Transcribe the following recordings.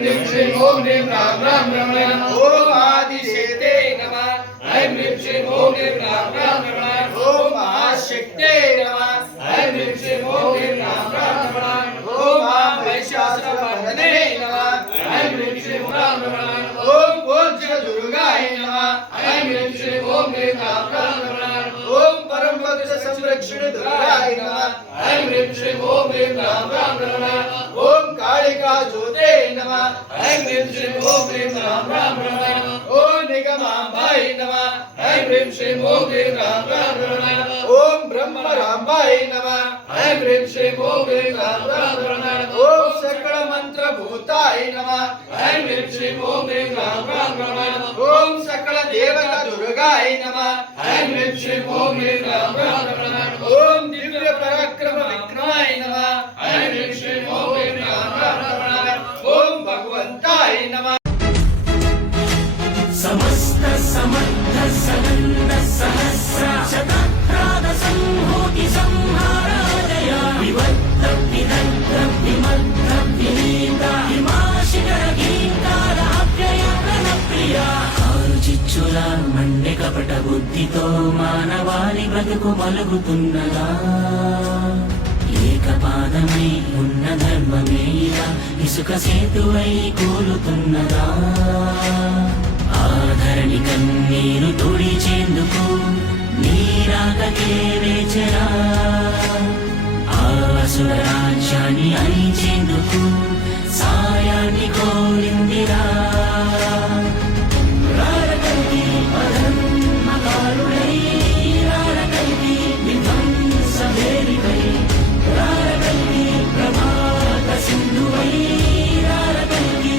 ह्रीं श्रीं ॐ ह्रीं रां रां रमणाय नमः। ॐ आदिशक्ते नमः। ऐं ह्रीं श्रीं ॐ ह्रीं रां रां रमणाय नमः। ॐ महाशक्ते नमः। ऐं ह्रीं श्रीं ॐ ह्रीं रां रां रमणाय नमः। ॐ महामहिषासुरमर्दिने नमः। ऐं ह्रीं श्रीं रां रमणाय नमः। ॐ पूज्य दुर्गाय नमः। ऐं ह्रीं श्रीं ॐ ह्रीं रां रां रमणाय नमः। ॐ परम भक्त संरक्षण दुर्गाय नमः। ऐं ह्रीं श्रीं ॐ ह्रीं रां रां रमणाय नमः। ॐ कालिका ज्योते नमः। ऐं ह्रीं श्रीं ॐ ह्रीं रां रां रमणाय नमः। ॐ निगमाम्बाय नमः। ऐं ह्रीं श्रीं ॐ ह्रीं रां रां रमणाय नमः। ॐ ब्रह्मराम्बाय नमः। ऐं ह्रीं श्रीं ॐ ह्रीं रां रां रमणाय नमः। ॐ सकल मंत्र भूताय नमः। ऐं ह्रीं श्रीं ॐ ह्रीं रां रां रमणाय नमः। ॐ सकल देवता दुर्गाय नमः। ऐं ह्रीं श्रीं ॐ ह्रीं रां रां रमणाय नमः। ॐ दिव्य पराक्रम विक्रमाय नमः। ऐं ह्रीं श्रीं ॐ ह्रीं रां रां रमणाय नमः। ॐ भगवन्ताय नमः। समस्त समर्थ सनंद सहस्र शतप्राद संहूति संहारादय विवत्त विदग्ध विमग्ध विनीत हिमाशिखर गीतार अव्यय प्रणप्रिय ఆరు చిచ్చుల మండె కపట బుద్ధితో మానవాళి బ్రతుకు మలుగుతున్నదా ఏకపాదమై ఉన్న ధర్మమే ఇలా ఇసుక సేతువై కూలుతున్నదా ఆధరణి కన్నీరు తుడిచేందుకు నీరాకకే వేచరా ఆసుర రాజ్యాన్ని అణిచేందుకు సాయాన్ని కోరిందిరా రారకల్కి అధర్మకారుడై రారకల్కి విధ్వంస భేరిపై రారకల్కి ప్రభాత సింధువై రారకల్కి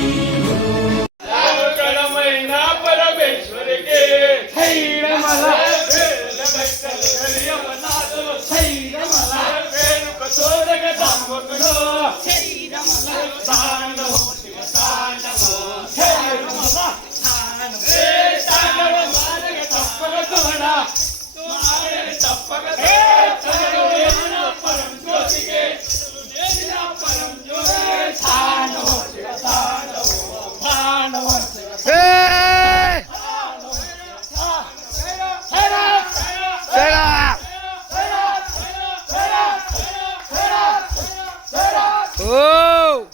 Oh!